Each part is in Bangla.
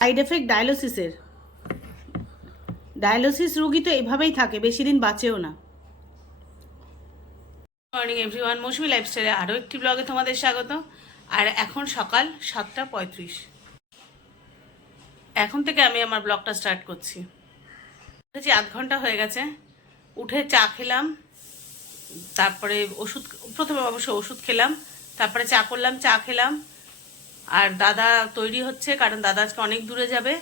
Side effect ডায়ালিসিসের। ডায়ালিসিস রোগী তো এভাবেই থাকে বেশি দিন বাঁচেও না। মর্নিং এভরিওয়ান মৌসুমি লাইফস্টাইলে আরও একটি ব্লগে তোমাদের স্বাগত। আর এখন সকাল সাতটা পঁয়ত্রিশ। এখন থেকে আমি আমার ব্লগটা স্টার্ট করছি। উঠেছি আধ ঘণ্টা হয়ে গেছে। উঠে চা খেলাম। তারপরে ওষুধ, প্রথমে অবশ্য ওষুধ খেলাম। তারপরে চা করলাম, চা খেলাম। আর দাদা তৈরি হচ্ছে, কারণ দাদা আজকে অনেক দূরে যাবে।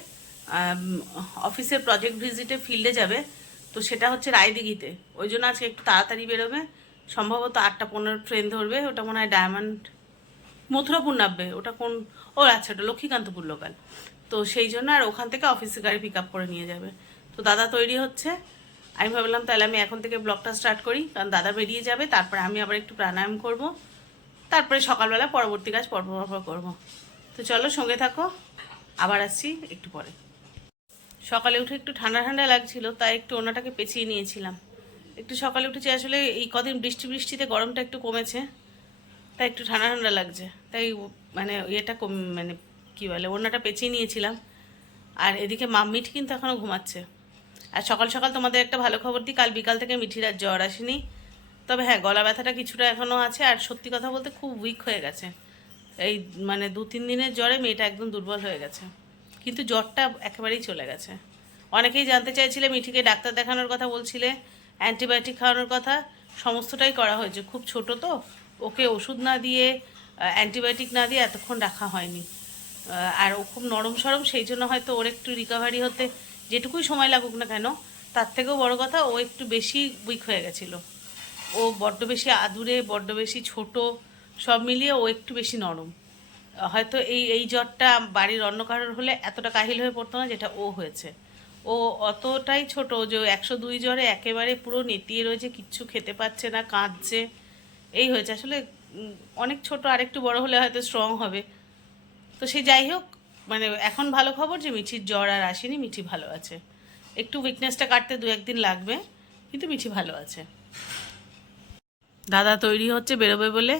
অফিসের প্রজেক্ট ভিজিটে ফিল্ডে যাবে। তো সেটা হচ্ছে রায়দিঘিতে। ওই জন্য আজকে একটু তাড়াতাড়ি বেরোবে। সম্ভবত আটটা পনেরো ট্রেন ধরবে। ওটা মনে হয় ডায়মন্ড মথুরাপুর নামবে। ওটা কোন ও আচ্ছা ওটা লক্ষ্মীকান্তপুর লোকাল তো সেই জন্য আর ওখান থেকে অফিসে গাড়ি পিক আপ করে নিয়ে যাবে। তো দাদা তৈরি হচ্ছে। আমি ভাবলাম তাহলে আমি এখন থেকে ব্লগটা স্টার্ট করি। কারণ দাদা বেরিয়ে যাবে। তারপরে আমি আবার একটু প্রাণায়াম করব। তারপরে সকালবেলা পরবর্তী কাজ পরপর পরপর করব। তো চলো সঙ্গে থাকো, আবার আসছি একটু পরে। সকালে উঠে একটু ঠান্ডা ঠান্ডা লাগছিল, তাই একটু ওনাটাকে পেঁচিয়ে নিয়েছিলাম। একটু সকালে উঠেছি, আসলে এই কদিন বৃষ্টি বৃষ্টিতে গরমটা একটু কমেছে, তাই একটু ঠান্ডা ঠান্ডা লাগছে। তাই মানে ইয়েটা কম মানে কী বলে ওনাটা পেঁচিয়ে নিয়েছিলাম। আর এদিকে মাম্মিটি কিন্তু এখনও ঘুমাচ্ছে। আর সকাল সকাল তোমাদের একটা ভালো খবর দিই, কাল বিকাল থেকে মিঠির আর জ্বর আসেনি। তবে হ্যাঁ গলা ব্যথাটা কিছুটা এখনও আছে আর সত্যি কথা বলতে খুব উইক হয়ে গেছে। এই মানে দু, তিন দিনের জ্বরে মেয়েটা একদম দুর্বল হয়ে গেছে। কিন্তু জ্বরটা একেবারেই চলে গেছে। অনেকেই জানতে চাইছিলে, মিঠিকে ডাক্তার দেখানোর কথা বলছিলে, অ্যান্টিবায়োটিক খাওয়ানোর কথা, সমস্তটাই করা হয়েছে। খুব ছোট তো, ওকে ওষুধ না দিয়ে অ্যান্টিবায়োটিক না দিয়ে এতক্ষণ রাখা হয়নি। আর ও খুব নরম সরম, সেই জন্য হয়তো ওর একটু রিকভারি হতে যেটুকুই সময় লাগুক না কেন, তার থেকেও বড় কথা, ও একটু বেশি উইক হয়ে গেছিল। ও বড্ড বেশি আদুরে, বড্ড বেশি ছোট, সব মিলিয়ে ও একটু বেশি নরম। হয়তো এই এই জ্বরটা বাড়ির অন্য কারোর হলে এতটা কাহিল হয়ে পড়তো না যেটা ও হয়েছে। ও অতটাই ছোট যে একশো দুই জ্বরে একেবারে পুরো নেতিয়ে রয়েছে, কিচ্ছু খেতে পাচ্ছে না, কাঁদছে। এই হয়েছে। আসলে অনেক ছোট, আরেকটু বড় হলে হয়তো স্ট্রং হবে। তো সে যাই হোক মানে এখন ভালো খবর যে মিঠির জ্বর আর আসেনি, মিঠি ভালো আছে। একটু উইকনেসটা কাটতে দু একদিন লাগবে, কিন্তু মিঠি ভালো আছে। দাদা তৈরি হচ্ছে, বেরোবে বলে।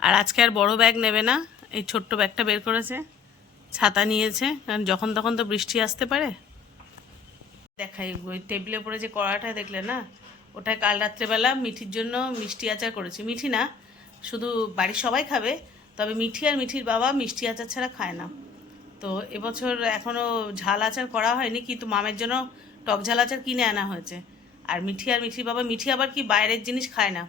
আর আজকে আর বড় ব্যাগ নেবে না। এই ছোট্ট ব্যাগটা বের করেছে। ছাতা নিয়েছে। কারণ যখন তখন তো বৃষ্টি আসতে পারে। দেখাই, ওই টেবিলের উপরে যে কড়াটা দেখলে না ওটায় কাল রাত্রেবেলা মিঠির জন্য মিষ্টি আচার করেছি। মিঠি না, শুধু বাড়ির সবাই খাবে, তবে মিঠি আর মিঠির বাবা মিষ্টি আচার ছাড়া খায় না। তো এবছর এখনও ঝাল আচার করা হয়নি, কিন্তু মামের জন্য টক ঝাল আচার কিনে আনা হয়েছে। আর মিঠি আর মিঠির বাবা, মিঠি আবার কি বাইরের জিনিস খায় না।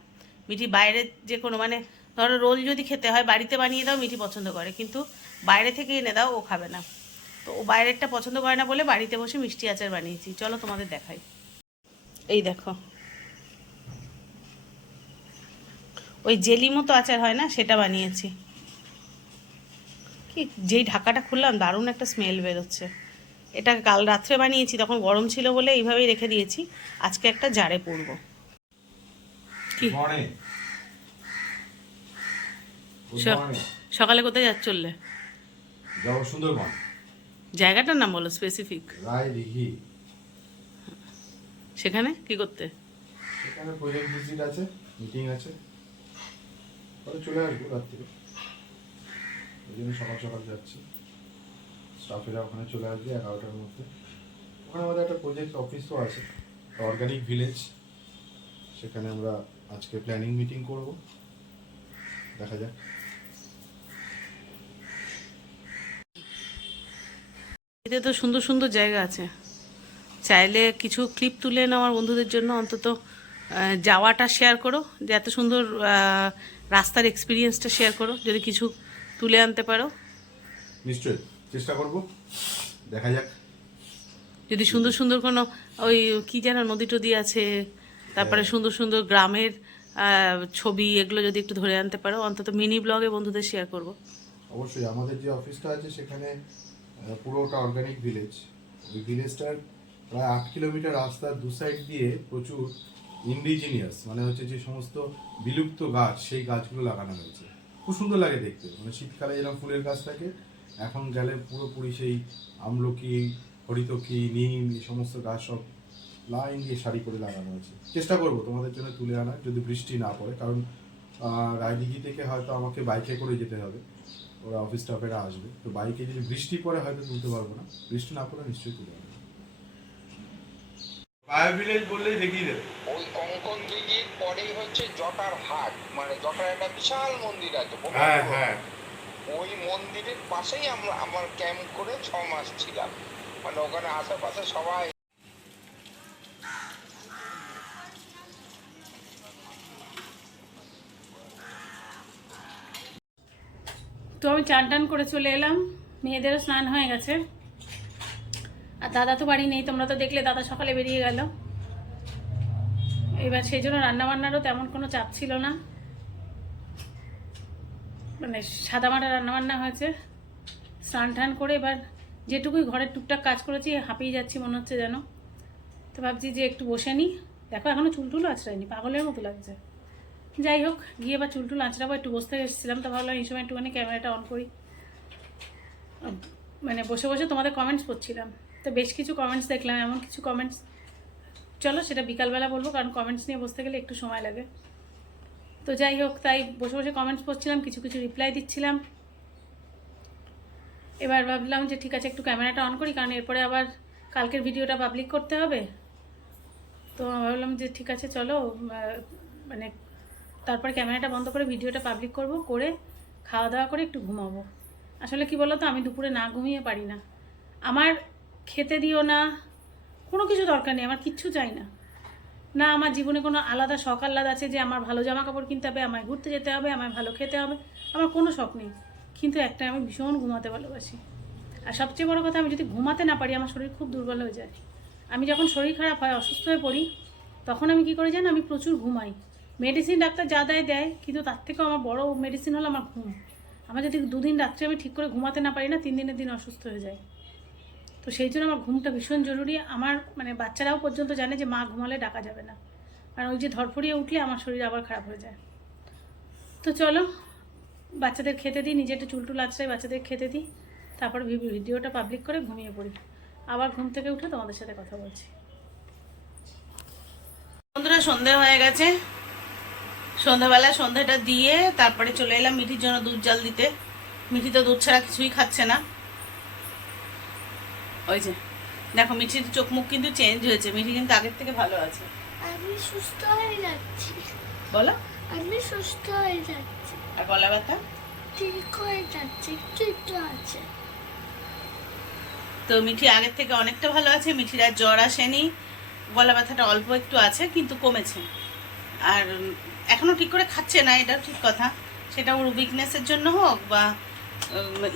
মিঠি বাইরের যে কোনো মানে ধরো রোল যদি খেতে হয়, বাড়িতে বানিয়ে দাও, মিঠি পছন্দ করে। কিন্তু বাইরে থেকে এনে দাও, ও খাবে না। তো ও বাইরেরটা পছন্দ করে না বলে বাড়িতে বসে মিষ্টি আচার বানিয়েছি। চলো তোমাদের দেখাই। এই দেখো। ওই জেলি মতো আচার হয় না, সেটা বানিয়েছি। কি, যেই ঢাকাটা খুললাম, দারুণ একটা স্মেল বেরোচ্ছে। এটা কাল রাত্রে বানিয়েছি, তখন গরম ছিল বলে এইভাবেই রেখে দিয়েছি। আজকে একটা জারে পড়ব কি মর্নিং গুড স- মর্নিং সকালে কোথায় যাচ্ছ চললে যাব সুন্দরবন জায়গাটার নাম বলো স্পেসিফিক রায় দিঘি। সেখানে? কি করতে? সেখানে প্রজেক্ট ভিজিট আছে মিটিং আছে। পরে চলে আসব রাত্রে। ওই জন্য সকাল সকাল যাচ্ছি। স্টাফেরা ওখানে চলে আসবে এগারোটার মধ্যে। ওখানে আমাদের একটা প্রজেক্ট অফিসও আছে অর্গানিক ভিলেজ সেখানে আমরা আজকে প্ল্যানিং মিটিং করব। দেখা যাক। এতে তো সুন্দর সুন্দর জায়গা আছে। চাইলে কিছু ক্লিপ তুলে নাও আমার বন্ধুদের জন্য। অন্তত যাওয়াটা শেয়ার করো। যে এত সুন্দর রাস্তার এক্সপিরিয়েন্সটা শেয়ার করো। যদি কিছু তুলে আনতে পারো। নিশ্চয়ই। চেষ্টা করব। দেখা যাক। যদি সুন্দর সুন্দর কোনো ওই কি যেন নদী টদি আছে তারপরে সুন্দর সুন্দর গ্রামের ছবি এগুলো যদি একটু ধরে আনতে পারো অন্তত মিনি ব্লগে বন্ধুদের শেয়ার করব। অবশ্যই আমাদের যে অফিসটা আছে সেখানে পুরোটা অর্গানিক ভিলেজ ওই ভিলেজটার প্রায় আট কিলোমিটার রাস্তার দু সাইড দিয়ে প্রচুর ইন্ডিজিনিয়াস মানে হচ্ছে যে সমস্ত বিলুপ্ত গাছ সেই গাছগুলো লাগানো হয়েছে। খুব সুন্দর লাগে দেখতে। মানে শীতকালে যেরকম ফুলের গাছ থাকে এখন গেলে পুরোপুরি সেই আমলকি হরিতকি নিম এই সমস্ত গাছ সব লাইন দিয়ে সারি করে লাগানো হয়েছে। চেষ্টা করব তোমাদের জন্য তুলে আনার যদি বৃষ্টি না পড়ে কারণ আহ, রায়দিঘি থেকে হয়তো আমাকে বাইকে করে যেতে হবে। ওরা অফিস স্টাফেরা আসবে। তো বাইকে যদি বৃষ্টি পড়ে হয়তো তুলতে পারব না। বৃষ্টি না পড়লে নিশ্চয়ই তুলে বায়ো ভিলেজ বললেই দেখিয়ে দেবে। ওই অঙ্কন দিঘির পরেই হচ্ছে জটার হাট। মানে জটার একটা বিশাল মন্দির আছে হ্যাঁ হ্যাঁ। ওই মন্দিরের পাশেই আমরা আমার ক্যাম্প করে ছ মাস ছিলাম। মানে ওখানে আশেপাশে সবাই তো আমি চান টান করে চলে এলাম। মেয়েদেরও স্নান হয়ে গেছে। আর দাদা তো বাড়ি নেই, তোমরা তো দেখলে দাদা সকালে বেরিয়ে গেল। এবার সেই জন্য রান্নাবান্নারও তেমন কোনো চাপ ছিল না। মানে সাদামাটা রান্নাবান্না হয়েছে। স্নান টান করে এবার যেটুকুই ঘরের টুকটাক কাজ করেছি, হাঁপিয়ে যাচ্ছি মনে হচ্ছে যেন। তো ভাবছি যে একটু বসে নিই। দেখো এখনও চুলটুলো আছড়াইনি পাগলের মতো লাগছে। যাই হোক, গিয়ে এবার চুলটুল আঁচড়াবো, একটু বসতে এসেছিলাম, তো ভাবলাম এই সময় একটুখানি ক্যামেরাটা অন করি। মানে বসে বসে তোমাদের কমেন্টস পড়ছিলাম। তো বেশ কিছু কমেন্টস দেখলাম, এমন কিছু কমেন্টস চলো, সেটা বিকালবেলা বলব, কারণ কমেন্টস নিয়ে বসতে গেলে একটু সময় লাগে। তো যাই হোক, তাই বসে বসে কমেন্টস পড়ছিলাম, কিছু কিছু রিপ্লাই দিচ্ছিলাম। এবার ভাবলাম যে ঠিক আছে, একটু ক্যামেরাটা অন করি, কারণ এরপরে আবার কালকের ভিডিওটা পাবলিক করতে হবে। তো ভাবলাম যে ঠিক আছে, চলো মানে তারপর ক্যামেরাটা বন্ধ করে ভিডিওটা পাবলিক করব, করে খাওয়া দাওয়া করে একটু ঘুমাবো। আসলে কি বলো তো আমি দুপুরে না ঘুমিয়ে পারি না। আমার খেতে দিও না, কোনো কিছু দরকার নেই, আমার কিচ্ছু চাই না। না, আমার জীবনে কোনো আলাদা শখ আহ্লাদ আছে যে আমার ভালো জামা কাপড় কিনতে হবে, আমায় ঘুরতে যেতে হবে, আমায় ভালো খেতে হবে, আমার কোনো শখ নেই। কিন্তু একটা আমি ভীষণ ঘুমাতে ভালোবাসি। আর সবচেয়ে বড় কথা, আমি যদি ঘুমাতে না পারি, আমার শরীর খুব দুর্বল হয়ে যায়। আমি যখন শরীর খারাপ হয়, অসুস্থ হয়ে পড়ি, তখন আমি কি করি জানো, আমি প্রচুর ঘুমাই। মেডিসিন ডাক্তার যা দেয় দেয়, কিন্তু তার থেকেও আমার বড় মেডিসিন হলো আমার ঘুম। আমার যদি দুদিন রাত্রে আমি ঠিক করে ঘুমাতে না পারি না, তিন দিনের দিন অসুস্থ হয়ে যায়। তো সেই জন্য আমার ঘুমটা ভীষণ জরুরি। আমার মানে বাচ্চারাও পর্যন্ত জানে যে মা ঘুমালে ডাকা যাবে না। আর ওই যে ধরফড়িয়ে উঠলে আমার শরীর আবার খারাপ হয়ে যায়। তো চলো, বাচ্চাদের খেতে দিই, নিজে একটু চুলটুল আছড়াই বাচ্চাদের খেতে দিই। তারপর ভিডিওটা পাবলিক করে ঘুমিয়ে পড়ি। আবার ঘুম থেকে উঠে তোমাদের সাথে কথা বলছি। বন্ধুরা, সন্ধে হয়ে গেছে। সন্ধ্যাবেলা সন্ধ্যাটা দিয়ে তারপরে চলে এলাম মিঠির জন্য দুধ জাল দিতে। মিঠি তো দুধ ছাড়া কিছুই খাচ্ছে না। ওই যে দেখো মিঠির চোখ মুখ কিন্তু চেঞ্জ হয়েছে। মিঠি কিন্তু আগের থেকে ভালো আছে। আমি সুস্থ হয়ে যাচ্ছি। বলো। আমি সুস্থ হয়ে যাচ্ছি। আর গলা ব্যথা? ঠিক হয়ে যাচ্ছে একটু একটু আছে। তো মিঠি আগের থেকে অনেকটা ভালো আছে। মিঠির আর জ্বর আসেনি। গলা ব্যথাটা অল্প একটু আছে কিন্তু কমেছে। আর উম, এখনও ঠিক করে খাচ্ছে না এটা ঠিক কথা। সেটা ওর উইকনেসের জন্য হোক বা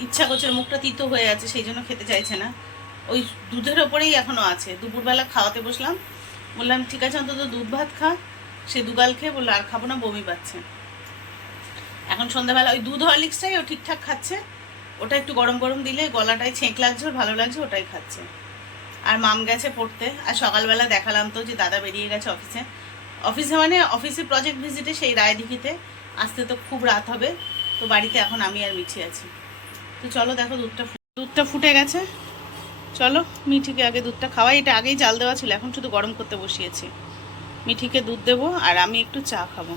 ইচ্ছা করছে মুখটা তিতো হয়ে আছে সেই জন্য খেতে চাইছে না। ওই দুধের ওপরেই এখনও আছে। দুপুরবেলা খাওয়াতে বসলাম। বললাম ঠিক আছে অন্তত দুধ ভাত খা। সে দুগাল খেয়ে বলল আর খাব না বমি পাচ্ছে। এখন সন্ধ্যাবেলা ওই দুধ হরলিক্সটাই ও ঠিকঠাক খাচ্ছে। ওটা একটু গরম গরম দিলে গলাটায় ছেঁক লাগছে ভালো লাগছে ওটাই খাচ্ছে। আর মাম গেছে পড়তে। আর সকালবেলা দেখালাম তো যে দাদা বেরিয়ে গেছে অফিসে। অফিসে মানে অফিসে প্রজেক্ট ভিজিটে সেই রায়দিঘিতে। আসতে তো খুব রাত হবে, তো বাড়িতে এখন আমি আর মিঠি আছি। তো চলো দেখো দুধটা দুধটা ফুটে গেছে। চলো মিঠিকে আগে দুধটা খাওয়াই। এটা আগেই জাল দেওয়া ছিল, এখন শুধু গরম করতে বসিয়েছি। মিঠিকে দুধ দেবো আর আমি একটু চা খাব।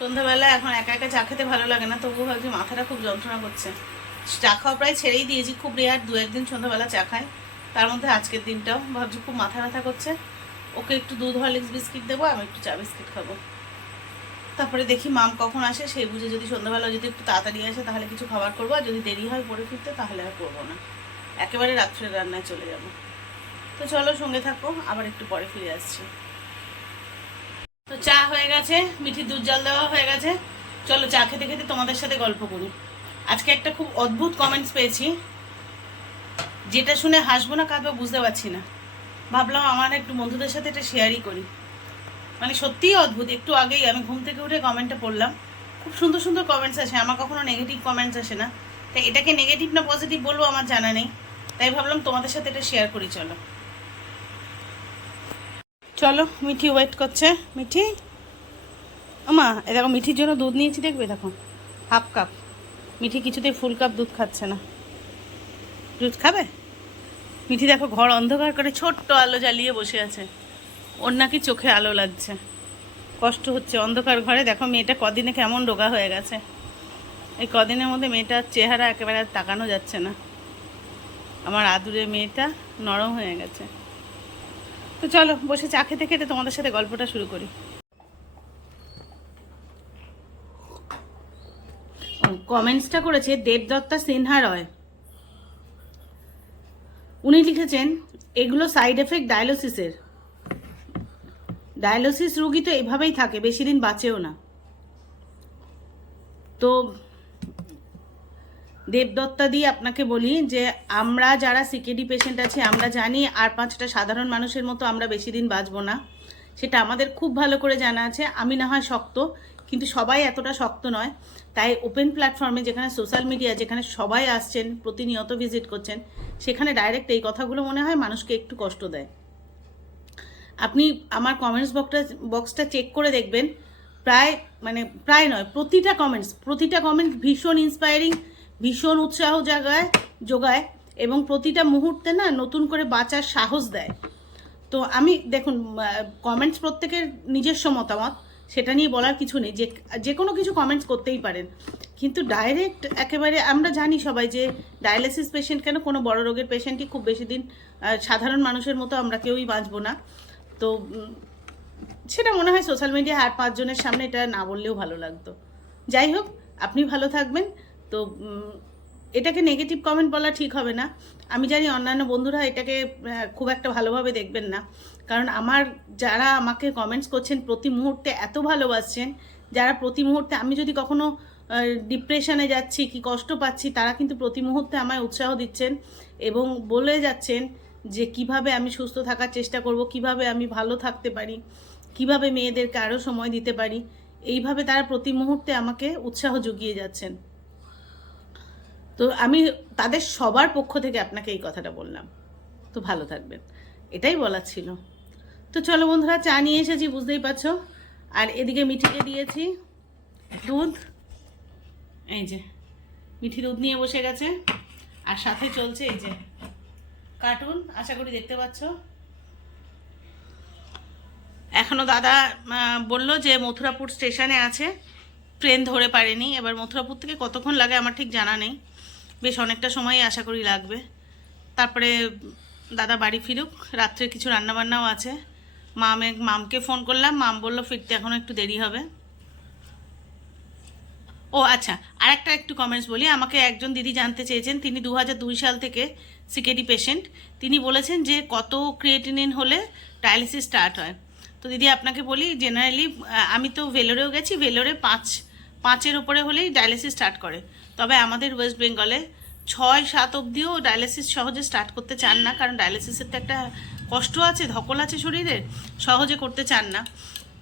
সন্ধ্যাবেলা এখন একা একা চা খেতে ভালো লাগে না, তবুও ভাবছি মাথাটা খুব যন্ত্রণা করছে। চা খাওয়া প্রায় ছেড়েই দিয়েছি, খুব রেয়ার দু একদিন সন্ধ্যাবেলা চা খাই। তার মধ্যে আজকের দিনটাও ভাবছি খুব মাথা ব্যথা করছে। ওকে একটু দুধ হরলিক্স বিস্কিট দেবো, আমি একটু চা বিস্কিট খাব। তারপরে দেখি মাম কখন আসে, সেই বুঝে যদি সন্ধ্যাবেলা যদি একটু তাড়াতাড়ি আসে তাহলে কিছু খাবার করব, আর যদি দেরি হয় পরে ফিরতে তাহলে আর করব না। একেবারে রাত্রের রান্নায় চলে যাব। তো চলো সঙ্গে থাকো, আবার একটু পরে ফিরে আসছি। তো চা হয়ে গেছে মিঠি দুধ জল দেওয়া হয়ে গেছে। চলো চা খেতে খেতে তোমাদের সাথে গল্প করি। আজকে একটা খুব অদ্ভুত কমেন্টস পেয়েছি, যেটা শুনে হাসবো না, কাঁদবো বুঝতে পারছি না। ভাবলাম আমার একটু বন্ধুদের সাথে এটা শেয়ারই করি। মানে সত্যিই অদ্ভুত, একটু আগেই আমি ঘুম থেকে উঠে কমেন্টটা পড়লাম। খুব সুন্দর সুন্দর কমেন্টস আসে, আমার কখনো নেগেটিভ কমেন্টস আসে না। তাই এটাকে নেগেটিভ না পজিটিভ বলব আমার জানা নেই। তাই ভাবলাম তোমাদের সাথে এটা শেয়ার করি, চলো। চলো, মিঠি ওয়েট করছে। মিঠি? আমা এ দেখো মিঠির জন্য দুধ নিয়েছি, দেখবে? দেখো হাফ কাপ মিঠি কিছুতেই ফুল কাপ দুধ খাচ্ছে না। দুধ খাবে? মিঠি দেখো, ঘর অন্ধকার করে ছোট্ট আলো জ্বালিয়ে বসে আছে। ওর নাকি চোখে আলো লাগছে। কষ্ট হচ্ছে অন্ধকার ঘরে। দেখো, মেয়েটা কদিনে কেমন রোগা হয়ে গেছে। এই কদিনের মধ্যে মেয়েটার চেহারা একেবারে তাকানো যাচ্ছে না। আমার আদুরে মেয়েটা নরম হয়ে গেছে। তো চলো, বসে চা খেতে খেতে তোমাদের সাথে গল্পটা শুরু করি। কমেন্টসটা করেছে দেবদত্তা সিনহা রয়। উনি লিখেছেন, এগুলো সাইড এফেক্ট ডায়ালোসিসের ডায়ালোসিস রোগী তো এভাবেই থাকে, বেশি দিন বাঁচেও না। তো দেবদত্তা দিয়ে আপনাকে বলি যে, আমরা যারা সিকেডি পেশেন্ট আছি, আমরা জানি আর পাঁচটা সাধারণ মানুষের মতো আমরা বেশি দিন বাঁচবো না। সেটা আমাদের খুব ভালো করে জানা আছে। আমি না হয় শক্ত। কিন্তু সবাই এতটা শক্ত নয়। তাই ওপেন প্ল্যাটফর্মে যেখানে সোশ্যাল মিডিয়া যেখানে সবাই আসছেন, প্রতিনিয়ত ভিজিট করছেন, সেখানে ডাইরেক্ট এই কথাগুলো মনে হয় মানুষকে একটু কষ্ট দেয়। আপনি আমার কমেন্টস বক্সটা বক্সটা চেক করে দেখবেন। প্রায় মানে প্রায় নয়, প্রতিটা কমেন্টস প্রতিটা কমেন্ট ভীষণ ইন্সপায়ারিং ভীষণ উৎসাহ জাগায় যোগায় এবং প্রতিটা মুহূর্তে না নতুন করে বাঁচার সাহস দেয়। তো আমি দেখুন কমেন্টস প্রত্যেকের নিজস্ব মতামত। সেটা নিয়ে বলার কিছু নেই। যে যে কোনো কিছু কমেন্টস করতেই পারেন। কিন্তু ডাইরেক্ট একেবারে আমরা জানি সবাই যে ডায়ালিসিস পেশেন্ট কেন কোনো বড় রোগের পেশেন্টই খুব বেশি দিন সাধারণ মানুষের মতো আমরা কেউই বাঁচবো না। তো সেটা মনে হয় সোশ্যাল মিডিয়ায় আর পাঁচজনের সামনে এটা না বললেও ভালো লাগতো। যাই হোক, আপনি ভালো থাকবেন। তো এটাকে নেগেটিভ কমেন্ট বলা ঠিক হবে না। আমি জানি অন্যান্য বন্ধুরা এটাকে খুব একটা ভালোভাবে দেখবেন না। কারণ আমার যারা আমাকে কমেন্টস করছেন প্রতি মুহূর্তে এত ভালোবাসছেন, যারা প্রতি মুহূর্তে আমি যদি কখনো ডিপ্রেশনে যাচ্ছি, কি কষ্ট পাচ্ছি, তারা কিন্তু প্রতি মুহূর্তে আমায় উৎসাহ দিচ্ছেন এবং বলে যাচ্ছেন যে কীভাবে আমি সুস্থ থাকার চেষ্টা করব, কীভাবে আমি ভালো থাকতে পারি, কীভাবে মেয়েদেরকে আরও সময় দিতে পারি। এইভাবে তারা প্রতি মুহূর্তে আমাকে উৎসাহ জুগিয়ে যাচ্ছেন। তো আমি তাদের সবার পক্ষ থেকে আপনাকে এই কথাটা বললাম। তো ভালো থাকবেন। এটাই বলার ছিল। তো চলো বন্ধুরা, চা নিয়ে এসেছি, বুঝতেই পারছ? আর এদিকে মিঠিকে দিয়েছি দুধ। এই যে, মিঠি দুধ নিয়ে বসে গেছে। আর সাথে চলছে এই যে কার্টুন, আশা করি দেখতে পাচ্ছ। এখনও দাদা বলল যে মথুরাপুর স্টেশনে আছে। ট্রেন ধরে পারেনি। এবার মথুরাপুর থেকে কতক্ষণ লাগে আমার ঠিক জানা নেই। বেশ অনেকটা সময়ই আশা করি লাগবে। তারপরে দাদা বাড়ি ফিরুক, রাত্রে কিছু রান্নাবান্নাও আছে। মামে মামকে ফোন করলাম, মাম বলল ফিরতে এখনও একটু দেরি হবে। ও আচ্ছা আর একটা একটু কমেন্টস বলি। আমাকে একজন দিদি জানতে চেয়েছেন, তিনি দু সাল থেকে সিকেডি পেশেন্ট তিনি বলেছেন যে কত ক্রিয়েটিনিন হলে ডায়ালিসিস স্টার্ট হয়। তো দিদি, আপনাকে বলি জেনারেলি আমি তো ভেলোরেও গেছি ভেলোরে পাঁচ, পাঁচের ওপরে হলেই ডায়ালিসিস স্টার্ট করে। তবে আমাদের ওয়েস্ট বেঙ্গলে ছয় সাত অবধিও ডায়ালিসিস সহজে স্টার্ট করতে চান না, কারণ ডায়ালিসিসের তো একটা কষ্ট আছে, ধকল আছে শরীরে, সহজে করতে চান না।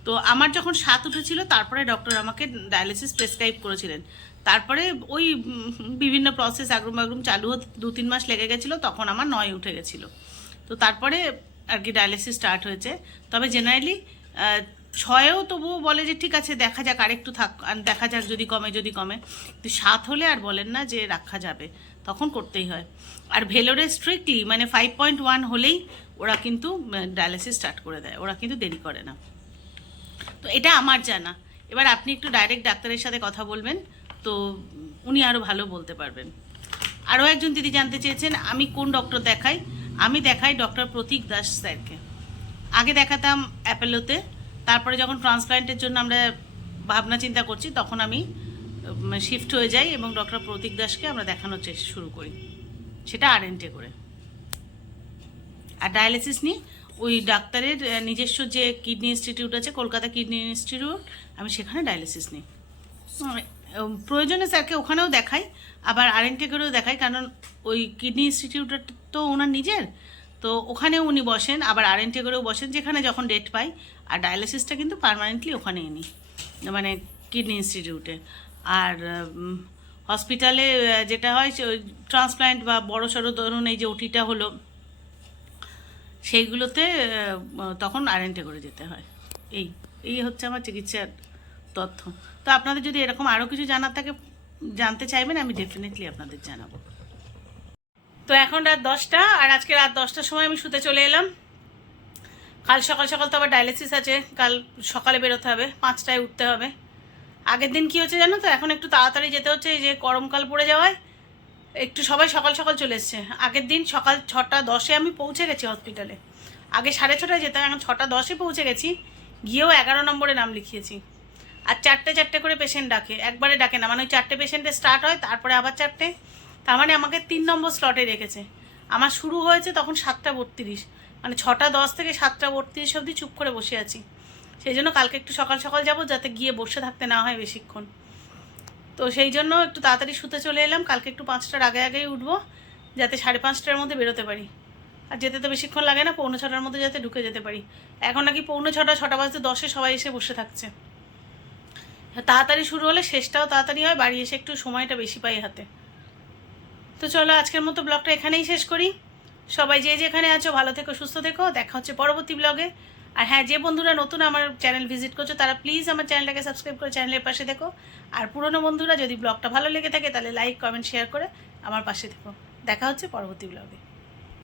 তো আমার যখন সাত উঠেছিল, তারপরে ডক্টর আমাকে ডায়ালিসিস প্রেসক্রাইব করেছিলেন। তারপরে ওই বিভিন্ন প্রসেস আগ্রুম আগ্রুম চালু হতে, দু তিন মাস লেগে গেছিল, তখন আমার নয় উঠে গেছিল। তো তারপরে আর কি ডায়ালিসিস স্টার্ট হয়েছে। তবে জেনারেলি ছয়েও তবুও বলে যে, ঠিক আছে, দেখা যাক, আরেকটু থাক দেখা যাক যদি কমে যদি কমে। কিন্তু সাত হলে আর বলেন না যে, রাখা যাবে। তখন করতেই হয়। আর ভেলোরে স্ট্রিক্টলি মানে ফাইভ পয়েন্ট ওয়ান হলেই ওরা কিন্তু ডায়ালিসিস স্টার্ট করে দেয়। ওরা কিন্তু দেরি করে না। তো এটা আমার জানা। এবার আপনি একটু ডাইরেক্ট ডাক্তারের সাথে কথা বলবেন, তো উনি আরও ভালো বলতে পারবেন। আরও একজন দিদি জানতে চেয়েছেন, আমি কোন ডক্টর দেখাই? আমি দেখাই ডক্টর প্রতীক দাস স্যারকে। আগে দেখাতাম অ্যাপেলোতে তারপরে যখন ট্রান্সপ্ল্যান্টের জন্য আমরা ভাবনা চিন্তা করছি, তখন আমি শিফট হয়ে যাই এবং ডক্টর প্রতীক দাসকে আমরা দেখানোর চেষ্টা শুরু করি। সেটা আরএনটে করে। আর ডায়ালিসিস নিয়ে ওই ডাক্তারের নিজস্ব যে কিডনি ইনস্টিটিউট আছে, কলকাতা কিডনি ইনস্টিটিউট, আমি সেখানে ডায়ালিসিস নিই। প্রয়োজনে স্যারকে ওখানেও দেখাই, আবার আরএনটে করেও দেখাই, কারণ ওই কিডনি ইনস্টিটিউটটা তো ওনার নিজের, তো ওখানেও উনি বসেন, আবার আরএনটে করেও বসেন, যেখানে যখন ডেট পাই আর ডায়ালিসিসটা কিন্তু পার্মানেন্টলি ওখানেই নিই মানে কিডনি ইনস্টিটিউটে আর হসপিটালে যেটা হয় ট্রান্সপ্ল্যান্ট বা বড় সড়ো ধরুন এই যে ওটিটা হলো, সেইগুলোতে তখন আরেন্টে করে যেতে হয়। এই এই হচ্ছে আমার চিকিৎসার তথ্য। তো আপনাদের যদি এরকম আরও কিছু জানার থাকে, জানতে চাইবেন, আমি ডেফিনেটলি আপনাদের জানাব। তো এখন রাত দশটা, আর আজকে রাত দশটার সময় আমি শুতে চলে এলাম। কাল সকাল সকাল তো আবার ডায়ালিসিস আছে। কাল সকালে বেরোতে হবে, পাঁচটায় উঠতে হবে। আগের দিন কি হচ্ছে জানো তো? এখন একটু তাড়াতাড়ি যেতে হচ্ছে, এই যে গরমকাল পড়ে যাওয়ায়। একটু সবাই সকাল সকাল চলে এসছে। আগের দিন সকাল ছটা দশে আমি পৌঁছে গেছি হসপিটালে আগে সাড়ে ছটায় যেতাম, এখন ছটা দশে পৌঁছে গেছি। গিয়েও এগারো নম্বরে নাম লিখিয়েছি। আর চারটে চারটে করে পেশেন্ট ডাকে, একবারে ডাকে না। মানে ওই চারটে পেশেন্টে স্টার্ট হয়, তারপরে আবার চারটে। তার মানে আমাকে তিন নম্বর স্লটে রেখেছে। আমার শুরু হয়েছে তখন সাতটা বত্রিশ। মানে ছটা দশ থেকে সাতটা বত্রিশ অবধি চুপ করে বসে আছি। সেই জন্য কালকে একটু সকাল সকাল যাব যাতে গিয়ে বসে থাকতে না হয় বেশিক্ষণ। তো সেই জন্য একটু তাড়াতাড়ি শুতে চলে এলাম। কালকে একটু পাঁচটার আগে আগেই উঠবো, যাতে সাড়ে পাঁচটার মধ্যে বেরোতে পারি। আর যেতে তো বেশিক্ষণ লাগে না, পৌনে ছটার মধ্যে যাতে ঢুকে যেতে পারি। এখন নাকি পৌনে ছটা ছটা বাজতে দশে সবাই এসে বসে থাকছে। তাড়াতাড়ি শুরু হলে শেষটাও তাড়াতাড়ি হয়, বাড়ি এসে একটু সময়টা বেশি পাই হাতে। তো চলো আজকের মতো ব্লগটা এখানেই শেষ করি। সবাই যে যেখানে আছো, ভালো থেকো, সুস্থ থেকো। দেখা হচ্ছে পরবর্তী ব্লগে আর হ্যাঁ যে বন্ধুরা নতুন আমার চ্যানেল ভিজিট করছ, তারা প্লিজ আমার চ্যানেলটাকে সাবস্ক্রাইব করে চ্যানেলের পাশে দেখো আর পুরনো বন্ধুরা যদি ব্লগটা ভালো লেগে থাকে, তাহলে লাইক কমেন্ট শেয়ার করে আমার পাশে থেকো। দেখা হচ্ছে পরবর্তী ব্লগে